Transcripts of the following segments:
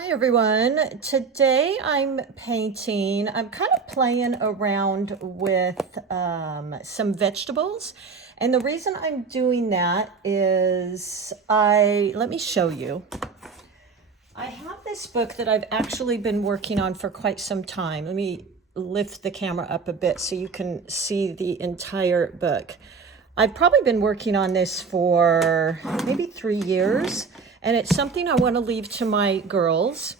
Hi everyone. Today I'm painting. I'm kind of playing around with some vegetables. And the reason I'm doing that is let me show you. I have this book that I've actually been working on for quite some time. Let me lift the camera up a bit so you can see the entire book. I've probably been working on this for maybe 3 years. And it's something I want to leave to my girls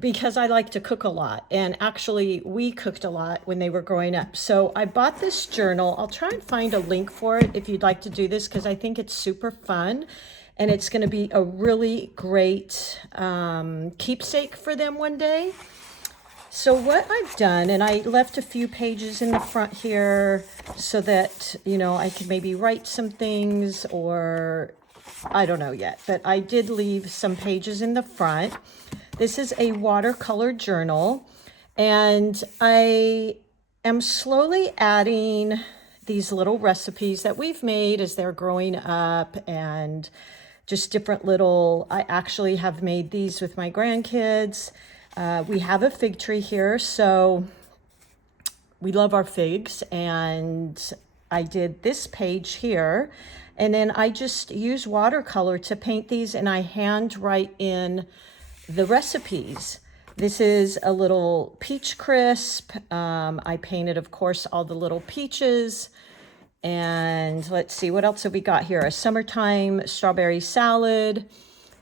because I like to cook a lot. And actually, we cooked a lot when they were growing up. So I bought this journal. I'll try and find a link for it if you'd like to do this because I think it's super fun. And it's going to be a really great keepsake for them one day. So what I've done, and I left a few pages in the front here so that, you know, I could maybe write some things or I don't know yet, but I did leave some pages in the front. This is a watercolor journal, and I am slowly adding these little recipes that we've made as they're growing up and just different little, I actually have made these with my grandkids. We have a fig tree here, so we love our figs, and I did this page here. And then I just use watercolor to paint these, and I hand write in the recipes. This is a little peach crisp. I painted, of course, all the little peaches. And let's see, what else have we got here? A summertime strawberry salad.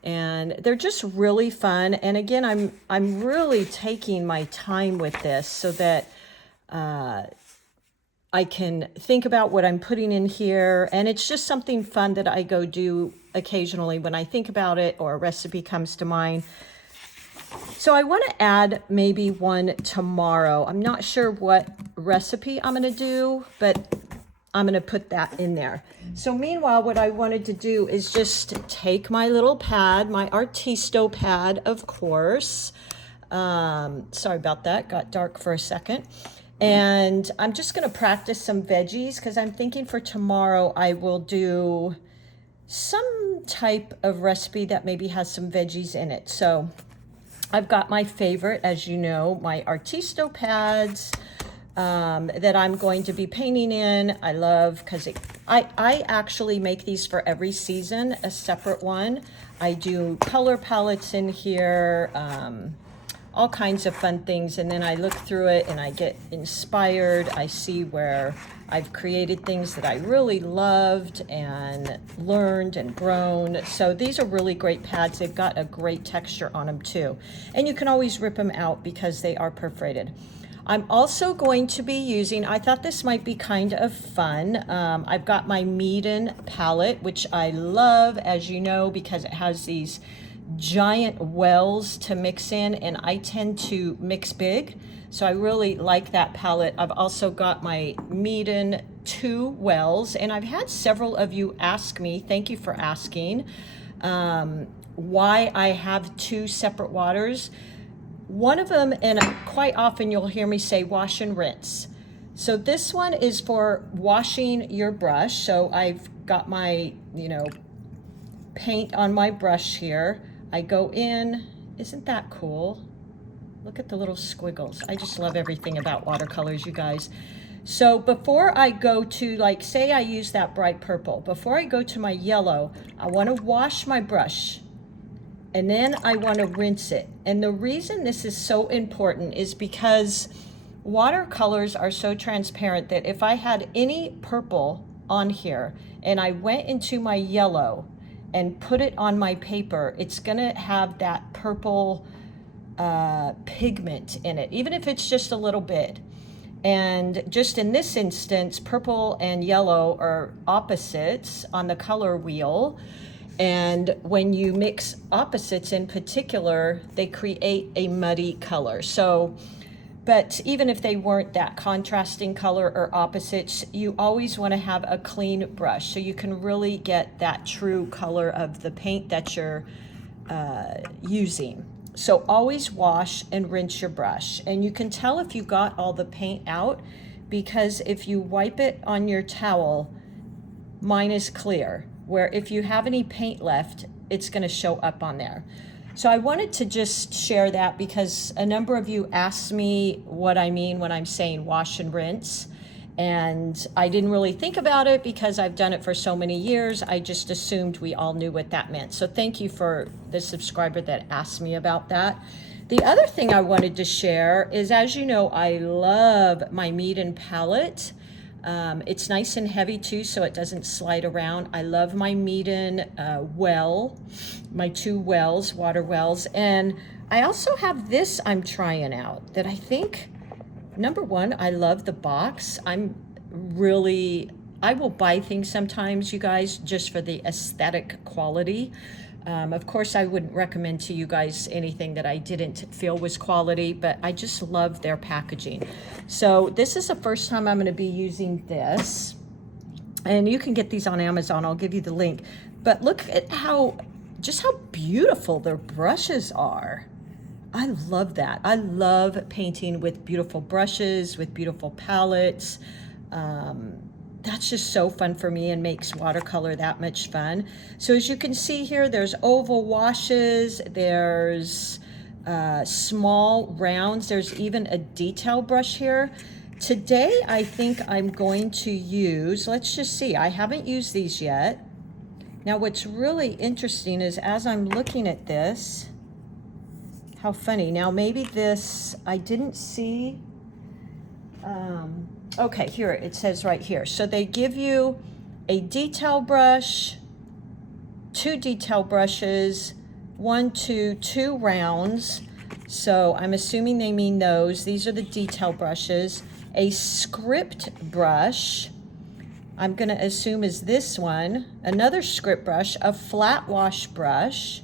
And they're just really fun. And again, I'm really taking my time with this so that I can think about what I'm putting in here, and it's just something fun that I go do occasionally when I think about it or a recipe comes to mind. So I want to add maybe one tomorrow. I'm not sure what recipe I'm going to do, but I'm going to put that in there. So meanwhile, what I wanted to do is just take my little pad, my Artisto pad, of course. Sorry about that, got dark for a second. And I'm just going to practice some veggies because I'm thinking for tomorrow I will do some type of recipe that maybe has some veggies in it. So I've got my favorite, as you know, my Artisto pads that I'm going to be painting in. I love because I actually make these for every season, a separate one. I do color palettes in here, all kinds of fun things, and then I look through it and I get inspired. I see where I've created things that I really loved and learned and grown. So these are really great pads. They've got a great texture on them too. And you can always rip them out because they are perforated. I'm also going to be using, I thought this might be kind of fun. I've got my Meeden palette, which I love, as you know, because it has these giant wells to mix in, and I tend to mix big, so I really like that palette. I've also got my Meeden 2 wells, and I've had several of you ask me, thank you for asking, why I have 2 separate waters. One of them, and quite often you'll hear me say wash and rinse. So this one is for washing your brush. So I've got my, paint on my brush here. I go in, isn't that cool? Look at the little squiggles. I just love everything about watercolors, you guys. So before I go to, like, say I use that bright purple, before I go to my yellow, I want to wash my brush, and then I want to rinse it. And the reason this is so important is because watercolors are so transparent that if I had any purple on here and I went into my yellow and put it on my paper, it's gonna have that purple pigment in it, even if it's just a little bit. And just in this instance, purple and yellow are opposites on the color wheel. And when you mix opposites in particular, they create a muddy color. So, but even if they weren't that contrasting color or opposites, you always want to have a clean brush so you can really get that true color of the paint that you're using. So always wash and rinse your brush. And you can tell if you got all the paint out because if you wipe it on your towel, mine is clear, where if you have any paint left, it's going to show up on there. So I wanted to just share that because a number of you asked me what I mean when I'm saying wash and rinse. And I didn't really think about it because I've done it for so many years. I just assumed we all knew what that meant. So thank you for the subscriber that asked me about that. The other thing I wanted to share is, as you know, I love my Meeden palette. It's nice and heavy too, so it doesn't slide around. I love my Meeden my 2 wells, water wells. And I also have this I'm trying out that I think, number one, I love the box. I will buy things sometimes, you guys, just for the aesthetic quality. Of course, I wouldn't recommend to you guys anything that I didn't feel was quality, but I just love their packaging. So this is the first time I'm going to be using this. And you can get these on Amazon. I'll give you the link. But look at just how beautiful their brushes are. I love that. I love painting with beautiful brushes, with beautiful palettes. That's just so fun for me and makes watercolor that much fun. So as you can see here, there's oval washes, there's small rounds, there's even a detail brush here. Today, I think I'm going to use, let's just see, I haven't used these yet. Now what's really interesting is as I'm looking at this, how funny. Now maybe this, I didn't see, okay, here, it says right here. So they give you a detail brush, 2 detail brushes, 1, 2, 2 rounds. So I'm assuming they mean those. These are the detail brushes. A script brush, I'm gonna assume is this one. Another script brush, a flat wash brush,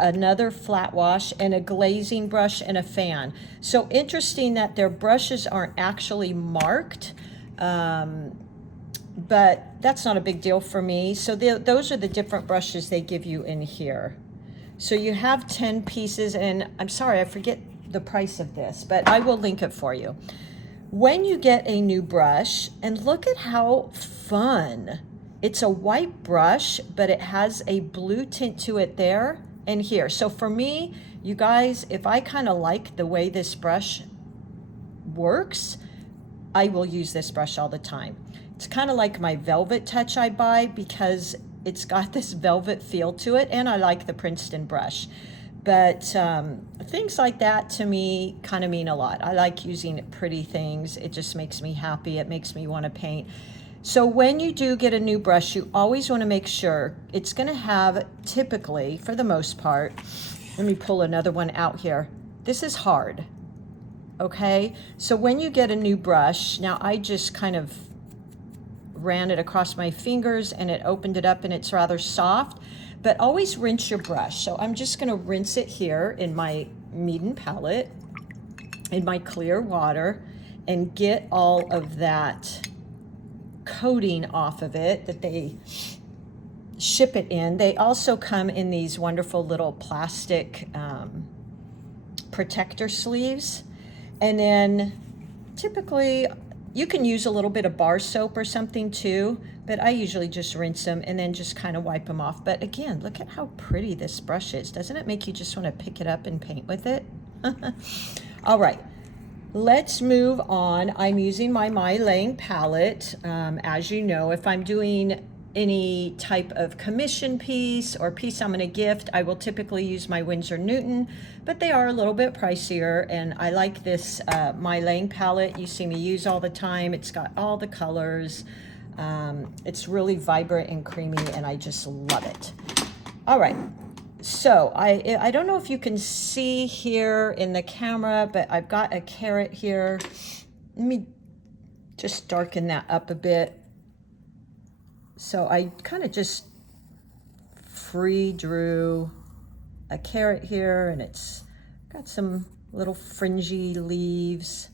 another flat wash, and a glazing brush and a fan. So interesting that their brushes aren't actually marked, but that's not a big deal for me. So those are the different brushes they give you in here. So you have 10 pieces, and I'm sorry, I forget the price of this, but I will link it for you. When you get a new brush, and look at how fun. It's a white brush, but it has a blue tint to it there and here. So for me, you guys, if I kind of like the way this brush works, I will use this brush all the time. It's kind of like my velvet touch I buy because it's got this velvet feel to it, and I like the Princeton brush. But things like that to me kind of mean a lot. I like using pretty things. It just makes me happy. It makes me want to paint. So when you do get a new brush, you always want to make sure it's going to have, typically, for the most part, let me pull another one out here. This is hard, okay? So when you get a new brush, now I just kind of ran it across my fingers and it opened it up and it's rather soft, but always rinse your brush. So I'm just going to rinse it here in my Meeden palette, in my clear water, and get all of that coating off of it that they ship it in. They also come in these wonderful little plastic protector sleeves. And then typically you can use a little bit of bar soap or something too, but I usually just rinse them and then just kind of wipe them off. But again, look at how pretty this brush is. Doesn't it make you just want to pick it up and paint with it? All right. Let's move on. I'm using my MeiLang palette. As you know, if I'm doing any type of commission piece or piece I'm going to gift, I will typically use my Winsor Newton, but they are a little bit pricier, and I like this MeiLang palette you see me use all the time. It's got all the colors. It's really vibrant and creamy, and I just love it. All right. So I don't know if you can see here in the camera, but I've got a carrot here. Let me just darken that up a bit. So I kind of just free drew a carrot here, and it's got some little fringy leaves.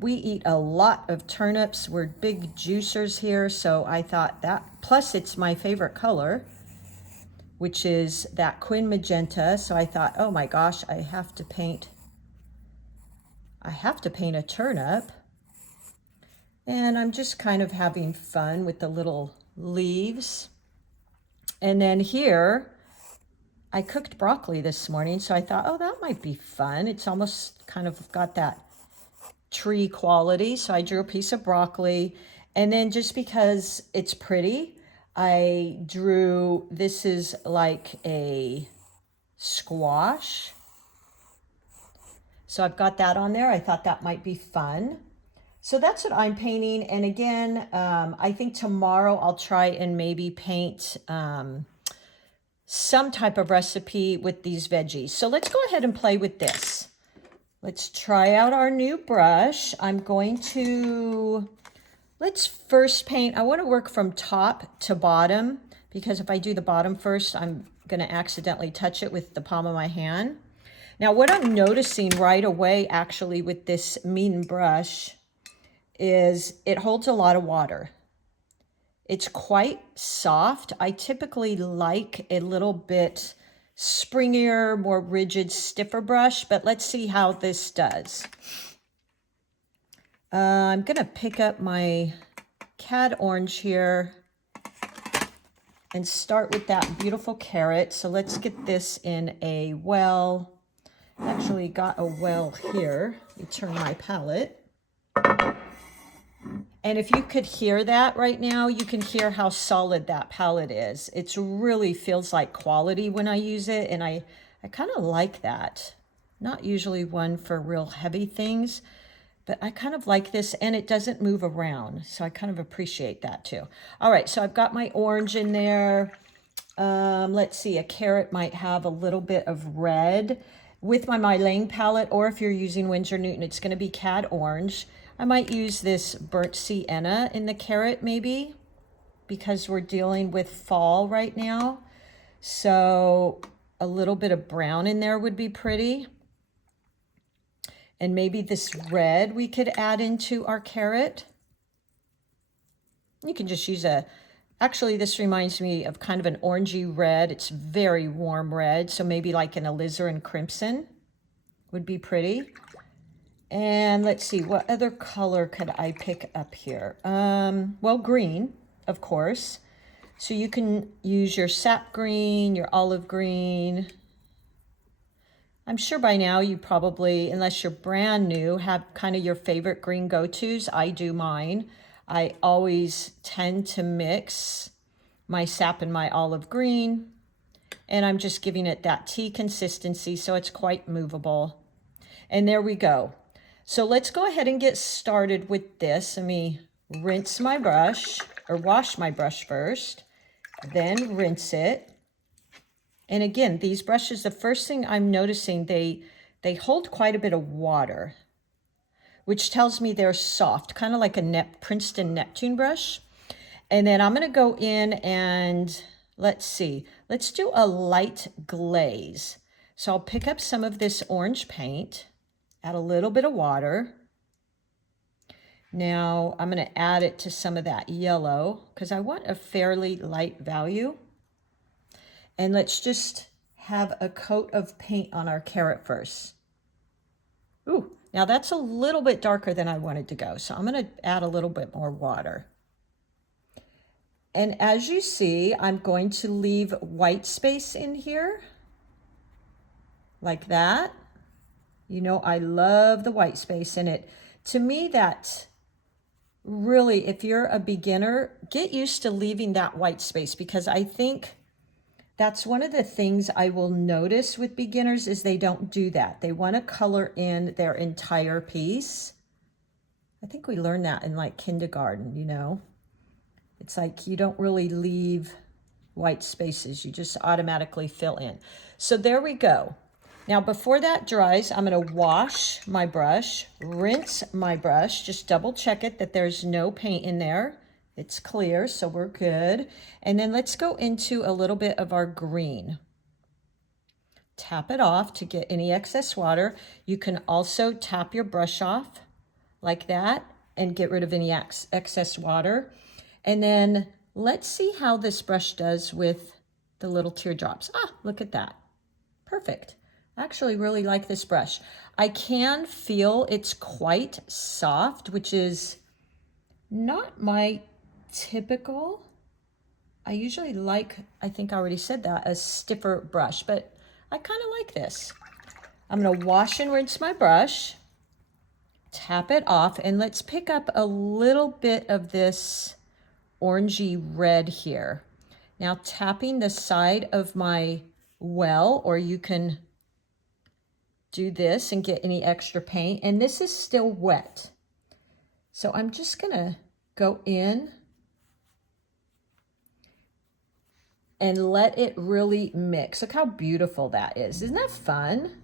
We eat a lot of turnips. We're big juicers here, so I thought that, plus it's my favorite color, which is that Quin Magenta. So I thought, oh my gosh, I have to paint a turnip. And I'm just kind of having fun with the little leaves. And then here, I cooked broccoli this morning, so I thought, oh, that might be fun. It's almost kind of got that tree quality. So I drew a piece of broccoli. And then just because it's pretty, I drew, this is like a squash. So I've got that on there. I thought that might be fun. So that's what I'm painting. And again, I think tomorrow I'll try and maybe paint some type of recipe with these veggies. So let's go ahead and play with this. Let's try out our new brush. I'm going to, let's first paint. I want to work from top to bottom, because if I do the bottom first, I'm going to accidentally touch it with the palm of my hand. Now, what I'm noticing right away, actually, with this Meeden brush is it holds a lot of water. It's quite soft. I typically like a little bit springier, more rigid, stiffer brush, but let's see how this does. I'm gonna pick up my cad orange here and start with that beautiful carrot. So let's get this in a well. I actually got a well here. Let me turn my palette. And if you could hear that right now, you can hear how solid that palette is. It really feels like quality when I use it, and I kind of like that. Not usually one for real heavy things, but I kind of like this, and it doesn't move around, so I kind of appreciate that too. All right, so I've got my orange in there. Let's see, a carrot might have a little bit of red. With my MeiLang palette, or if you're using Winsor Newton, it's going to be cad orange. I might use this burnt sienna in the carrot maybe, because we're dealing with fall right now. So a little bit of brown in there would be pretty. And maybe this red we could add into our carrot. You can just use actually this reminds me of kind of an orangey red. It's very warm red. So maybe like an alizarin crimson would be pretty. And let's see, what other color could I pick up here? Well, green, of course. So you can use your sap green, your olive green. I'm sure by now you probably, unless you're brand new, have kind of your favorite green go-tos. I do mine. I always tend to mix my sap and my olive green. And I'm just giving it that tea consistency, so it's quite movable. And there we go. So let's go ahead and get started with this. Let me rinse my brush, or wash my brush first, then rinse it. And again, these brushes, the first thing I'm noticing, they hold quite a bit of water, which tells me they're soft, kind of like a Princeton Neptune brush. And then I'm going to go in and let's see, let's do a light glaze. So I'll pick up some of this orange paint, add a little bit of water. Now I'm going to add it to some of that yellow because I want a fairly light value. And let's just have a coat of paint on our carrot first. Ooh, now that's a little bit darker than I wanted to go. So I'm going to add a little bit more water. And as you see, I'm going to leave white space in here like that. You know, I love the white space in it. To me, that really, if you're a beginner, get used to leaving that white space, because I think that's one of the things I will notice with beginners is they don't do that. They want to color in their entire piece. I think we learned that in like kindergarten, you know. It's like you don't really leave white spaces. You just automatically fill in. So there we go. Now, before that dries, I'm going to wash my brush, rinse my brush, just double check it that there's no paint in there. It's clear, so we're good. And then let's go into a little bit of our green. Tap it off to get any excess water. You can also tap your brush off like that and get rid of any excess water. And then let's see how this brush does with the little teardrops. Ah, look at that. Perfect. I actually really like this brush. I can feel it's quite soft, which is not my typical. I usually like, I think I already said that, a stiffer brush, but I kind of like this. I'm going to wash and rinse my brush, tap it off, and let's pick up a little bit of this orangey red here. Now tapping the side of my well, or you can do this and get any extra paint, and this is still wet. So I'm just going to go in and let it really mix. Look how beautiful that is. Isn't that fun?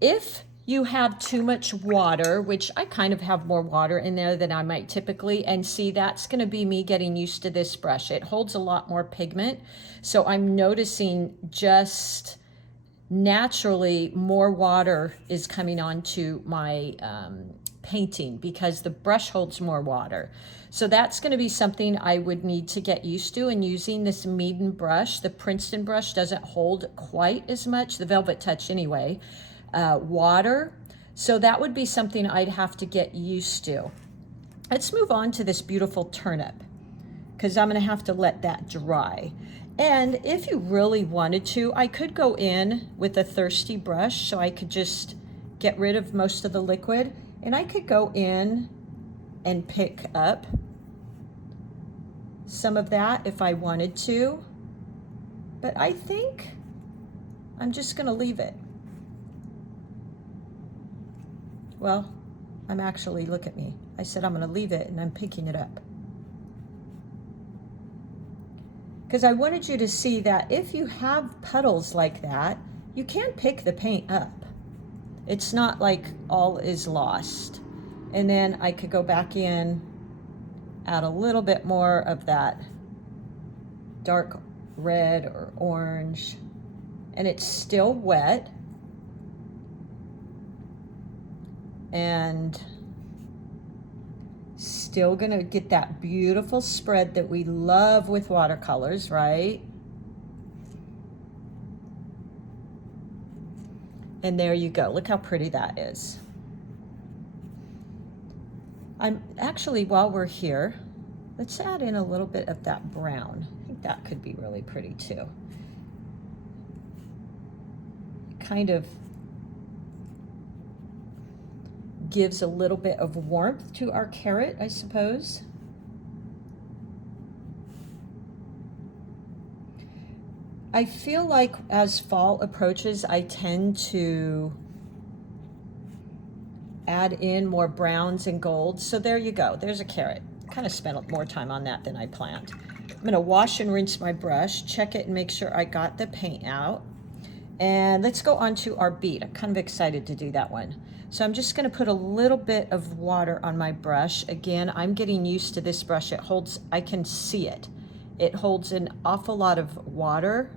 If you have too much water, which I kind of have more water in there than I might typically, and see, that's going to be me getting used to this brush. It holds a lot more pigment, so I'm noticing just naturally more water is coming onto my painting because the brush holds more water. So that's going to be something I would need to get used to. And using this Meeden brush, the Princeton brush doesn't hold quite as much, the Velvet Touch anyway, water. So that would be something I'd have to get used to. Let's move on to this beautiful turnip, because I'm going to have to let that dry. And if you really wanted to, I could go in with a thirsty brush, so I could just get rid of most of the liquid, and I could go in and pick up some of that if I wanted to, but I think I'm just going to leave it. Well, I'm actually, look at me. I said I'm going to leave it, and I'm picking it up. Because I wanted you to see that if you have puddles like that, you can pick the paint up. It's not like all is lost. And then I could go back in, add a little bit more of that dark red or orange, and it's still wet. And still gonna get that beautiful spread that we love with watercolors, right? And there you go. Look how pretty that is. I'm actually, while we're here, let's add in a little bit of that brown. I think that could be really pretty too. Kind of gives a little bit of warmth to our carrot, I suppose. I feel like as fall approaches, I tend to add in more browns and golds. So there you go. There's a carrot. Kind of spent more time on that than I planned. I'm going to wash and rinse my brush, check it and make sure I got the paint out. And let's go on to our bead. I'm kind of excited to do that one. So I'm just going to put a little bit of water on my brush. Again, I'm getting used to this brush. It holds, I can see it. It holds an awful lot of water,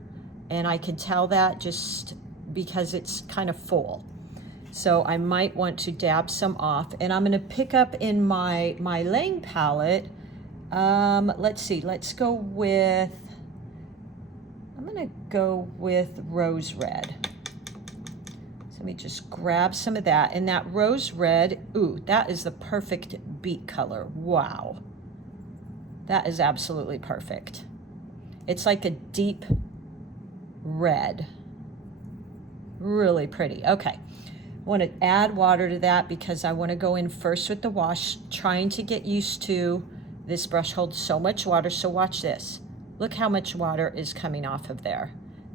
and I can tell that just because it's kind of full. So I might want to dab some off, and I'm going to pick up in my MeiLang palette. Let's see, let's go with, I'm going to go with rose red. So let me just grab some of that, and that rose red, ooh, that is the perfect beet color. Wow. That is absolutely perfect. It's like a deep red. Really pretty. Okay. I want to add water to that because I want to go in first with the wash, trying to get used to this brush holds so much water. So watch this. Look how much water is coming off of there.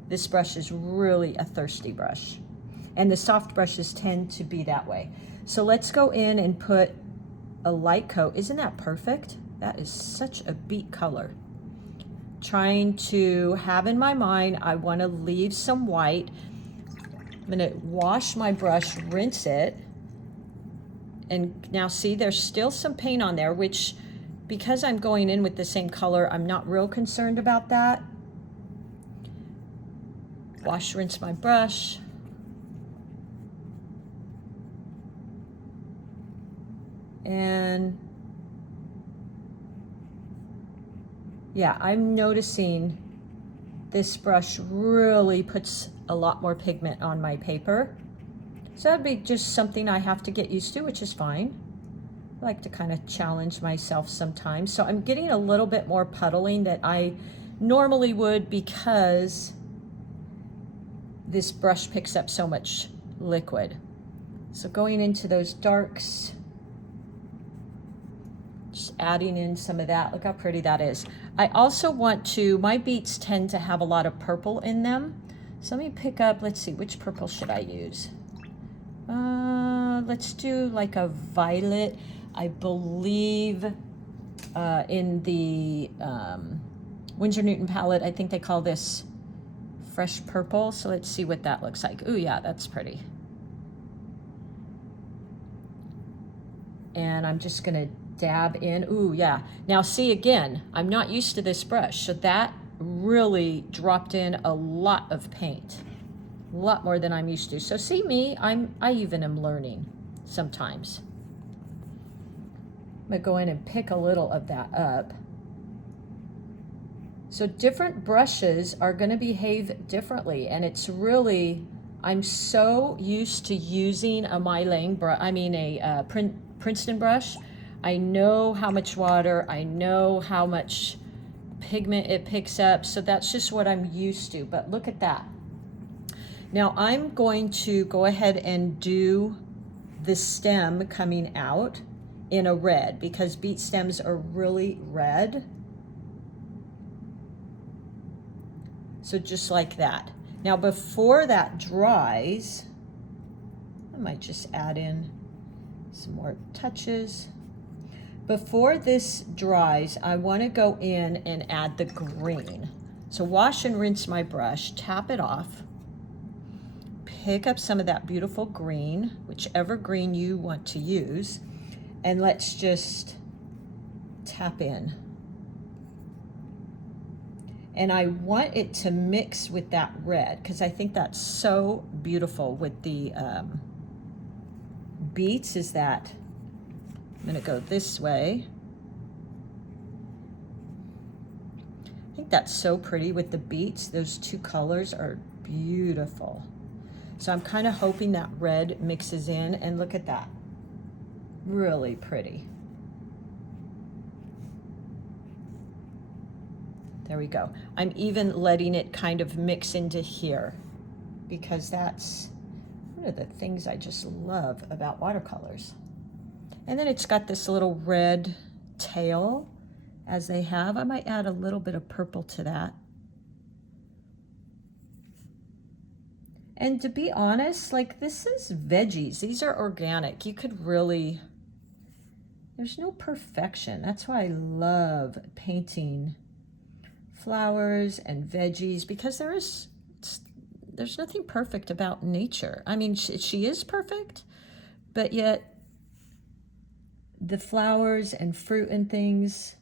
This brush is really a thirsty brush. And the soft brushes tend to be that way. So let's go in and put a light coat. Isn't that perfect? That is such a beet color. Trying to have in my mind, I want to leave some white. I'm going to wash my brush, rinse it, and now see there's still some paint on there, which because I'm going in with the same color, I'm not real concerned about that. Wash, rinse my brush. And yeah, I'm noticing this brush really puts a lot more pigment on my paper. So that'd be just something I have to get used to, which is fine. I like to kind of challenge myself sometimes. So I'm getting a little bit more puddling that I normally would because this brush picks up so much liquid. So going into those darks, just adding in some of that. Look how pretty that is. I also want to, my beets tend to have a lot of purple in them. So let me pick up, let's see, which purple should I use? Let's do like a violet. I believe in the Winsor Newton palette, I think they call this fresh purple. So let's see what that looks like. Ooh, yeah, that's pretty. And I'm just gonna dab in. Ooh, yeah. Now see, again, I'm not used to this brush, so that really dropped in a lot of paint, a lot more than I'm used to. So see me, I even am learning sometimes. I'm gonna go in and pick a little of that up. So different brushes are gonna behave differently, and it's really, I'm so used to using a MeiLiang brush, I mean a Princeton brush. I know how much water, I know how much pigment it picks up, so that's just what I'm used to. But look at that. Now I'm going to go ahead and do the stem coming out in a red because beet stems are really red. So just like that. Now before that dries, I might just add in some more touches. Before this dries, I want to go in and add the green. So wash and rinse my brush, tap it off, pick up some of that beautiful green, whichever green you want to use, and let's just tap in. And I want it to mix with that red because I think that's so beautiful with the beets is that I'm gonna go this way. I think that's so pretty with the beets. Those two colors are beautiful. So I'm kind of hoping that red mixes in, and look at that. Really pretty. There we go. I'm even letting it kind of mix into here because that's one of the things I just love about watercolors. And then it's got this little red tail as they have. I might add a little bit of purple to that. And to be honest, like this is veggies. These are organic. You could really, there's no perfection. That's why I love painting flowers and veggies because there's nothing perfect about nature. I mean, she is perfect, but yet the flowers and fruit and things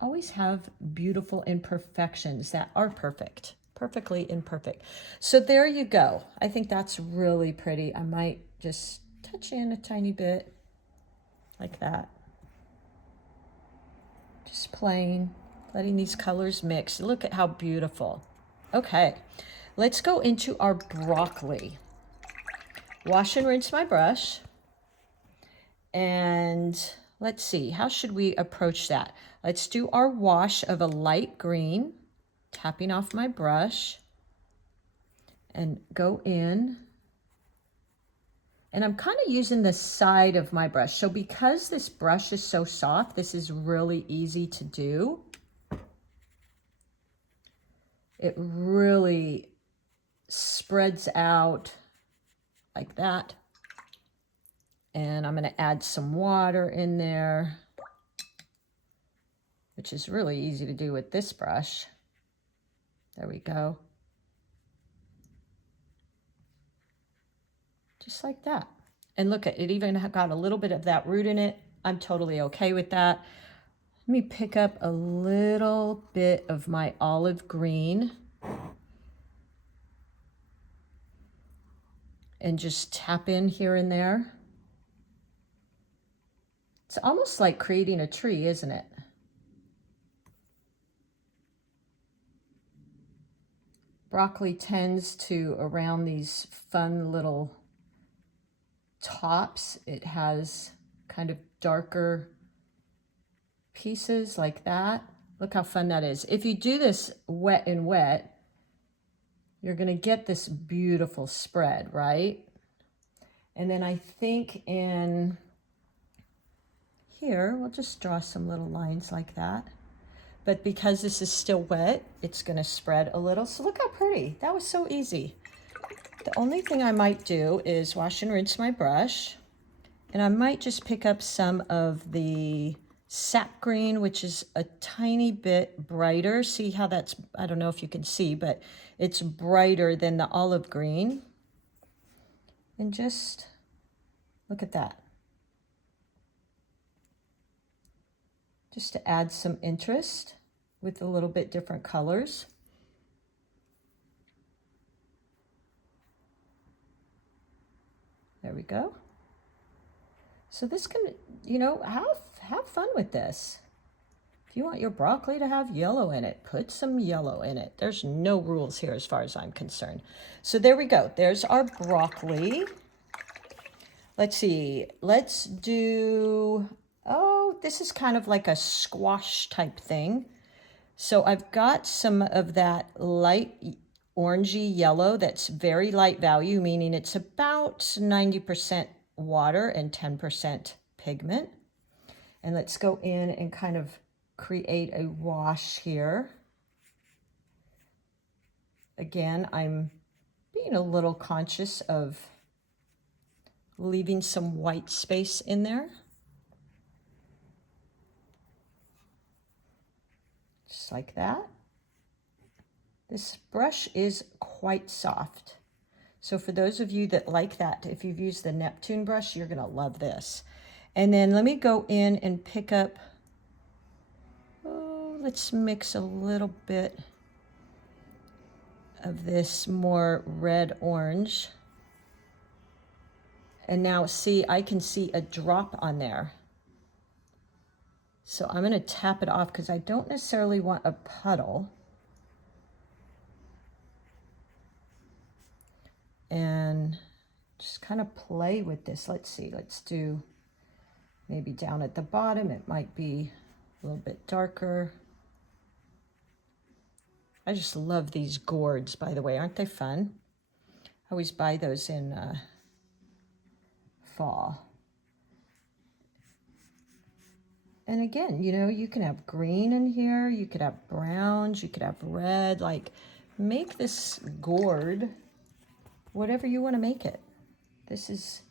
always have beautiful imperfections that are perfect, perfectly imperfect. So there you go. I think that's really pretty. I might just touch in a tiny bit like that. Just playing, letting these colors mix. Look at how beautiful. Okay, let's go into our broccoli. Wash and rinse my brush. And let's see, how should we approach that? Let's do our wash of a light green, tapping off my brush, and go in. And I'm kind of using the side of my brush. So because this brush is so soft, this is really easy to do. It really spreads out like that. And I'm going to add some water in there, which is really easy to do with this brush. There we go. Just like that. And look at it, even got a little bit of that root in it. I'm totally okay with that. Let me pick up a little bit of my olive green and just tap in here and there. It's almost like creating a tree, isn't it? Broccoli tends to, around these fun little tops, it has kind of darker pieces like that. Look how fun that is. If you do this wet and wet, you're going to get this beautiful spread, right? And then I think in here, we'll just draw some little lines like that. But because this is still wet, it's going to spread a little. So look how pretty. That was so easy. The only thing I might do is wash and rinse my brush. And I might just pick up some of the sap green, which is a tiny bit brighter. See how that's, I don't know if you can see, but it's brighter than the olive green. And just look at that. Just to add some interest with a little bit different colors. There we go. So this can, you know, have fun with this. If you want your broccoli to have yellow in it, put some yellow in it. There's no rules here as far as I'm concerned. So there we go. There's our broccoli. Let's see. Let's do, oh, this is kind of like a squash type thing. So I've got some of that light orangey yellow that's very light value, meaning it's about 90% water and 10% pigment. And let's go in and kind of create a wash here. Again, I'm being a little conscious of leaving some white space in there. Just like that. This brush is quite soft. So for those of you that like that, if you've used the Neptune brush, you're gonna love this. And then let me go in and pick up, oh, let's mix a little bit of this more red orange. And now see, I can see a drop on there. So I'm gonna tap it off because I don't necessarily want a puddle. And just kind of play with this. Let's see, let's do maybe down at the bottom. It might be a little bit darker. I just love these gourds, by the way. Aren't they fun? I always buy those in fall. And again, you know, you can have green in here. You could have browns. You could have red. Like, make this gourd whatever you want to make it. This is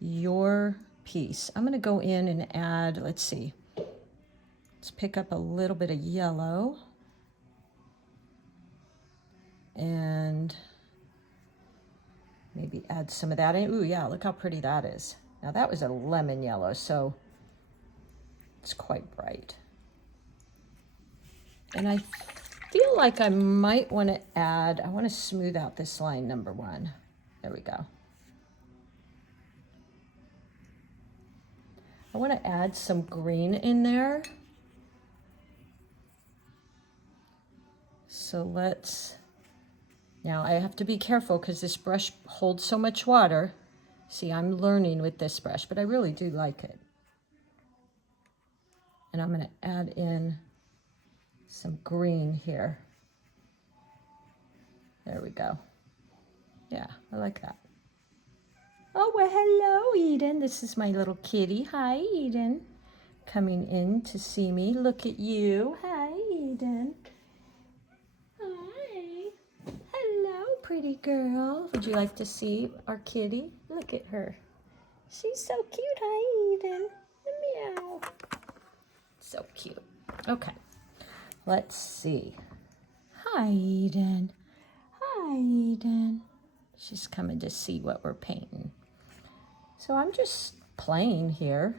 your piece. I'm going to go in and add, let's see, let's pick up a little bit of yellow and maybe add some of that in. Ooh, yeah, look how pretty that is. Now that was a lemon yellow, so it's quite bright. And I feel like I might want to add, I want to smooth out this line number 1. There we go. I want to add some green in there. So let's, now I have to be careful because this brush holds so much water. See, I'm learning with this brush, but I really do like it. And I'm going to add in some green here. There we go. Yeah, I like that. Oh, well, hello, Eden. This is my little kitty. Hi, Eden. Coming in to see me. Look at you. Hi, Eden. Hi. Hello, pretty girl. Would you like to see our kitty? Look at her. She's so cute. Hi, Eden. Meow. So cute. Okay. Let's see. Hi, Eden. Hi, Eden. She's coming to see what we're painting. So I'm just playing here.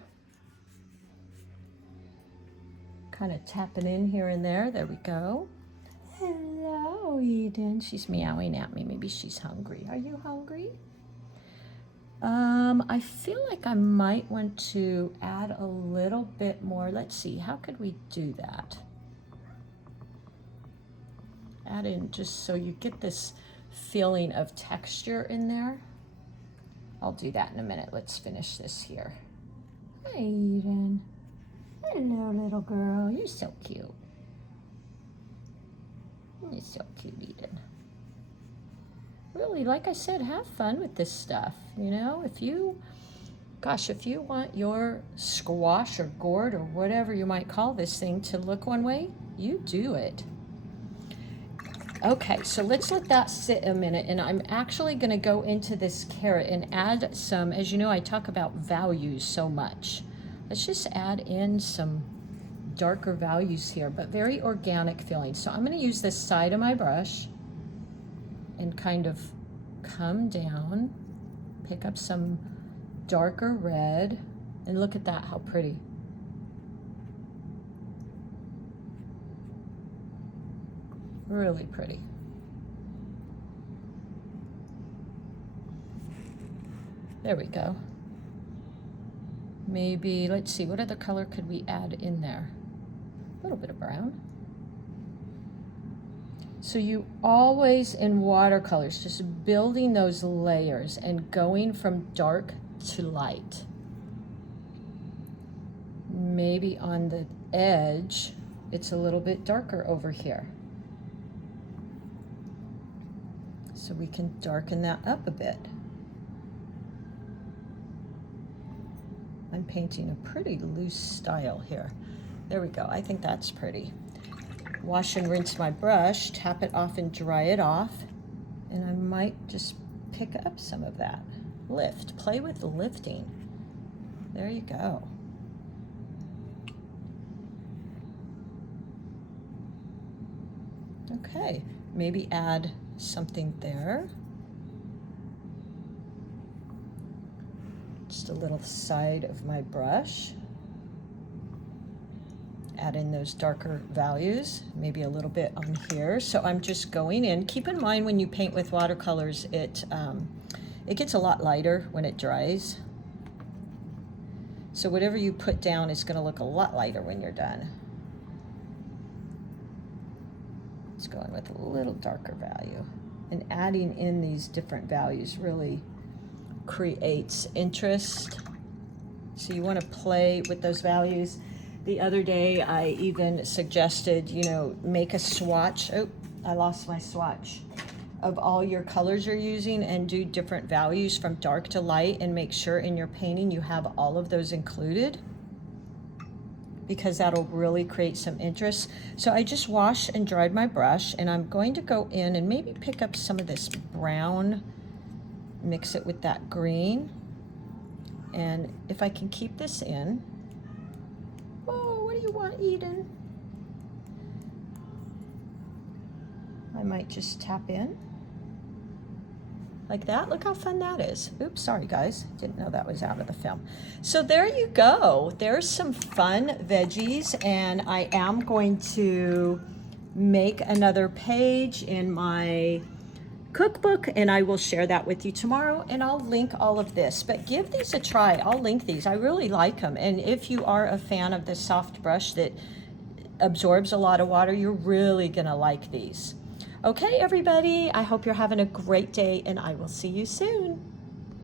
Kind of tapping in here and there. There we go. Hello, Eden. She's meowing at me. Maybe she's hungry. Are you hungry? I feel like I might want to add a little bit more. Let's see. How could we do that? Add in just so you get this feeling of texture in there. I'll do that in a minute. Let's finish this here. Hi, Eden. Hello, little girl. You're so cute. You're so cute, Eden. Really, like I said, have fun with this stuff. You know, if you want your squash or gourd or whatever you might call this thing to look one way, you do it. Okay, so let's let that sit a minute, and I'm actually going to go into this carrot and add some, as you know, I talk about values so much. Let's just add in some darker values here, but very organic feeling. So I'm going to use this side of my brush and kind of come down, pick up some darker red, and look at that, how pretty. Really pretty. There we go. Maybe, let's see, what other color could we add in there? A little bit of brown. So you always, in watercolors, just building those layers and going from dark to light. Maybe on the edge, it's a little bit darker over here. So we can darken that up a bit. I'm painting a pretty loose style here. There we go, I think that's pretty. Wash and rinse my brush, tap it off and dry it off. And I might just pick up some of that. Lift, play with the lifting. There you go. Okay, maybe add something there. Just a little side of my brush. Add in those darker values, maybe a little bit on here. So I'm just going in. Keep in mind when you paint with watercolors, it gets a lot lighter when it dries. So whatever you put down is going to look a lot lighter when you're done. Just going with a little darker value, and adding in these different values really creates interest. So you want to play with those values. The other day I even suggested, you know, make a swatch. Oh, I lost my swatch of all your colors you're using, and do different values from dark to light, and make sure in your painting you have all of those included, because that'll really create some interest. So I just washed and dried my brush, and I'm going to go in and maybe pick up some of this brown, mix it with that green, and if I can keep this in. Oh, what do you want, Eden? I might just tap in like that. Look how fun that is. Oops, sorry guys, didn't know that was out of the film. So there you go. There's some fun veggies, and I am going to make another page in my cookbook, and I will share that with you tomorrow, and I'll link all of this. But give these a try. I'll link these. I really like them. And if you are a fan of the soft brush that absorbs a lot of water, you're really gonna like these. Okay, everybody, I hope you're having a great day, and I will see you soon.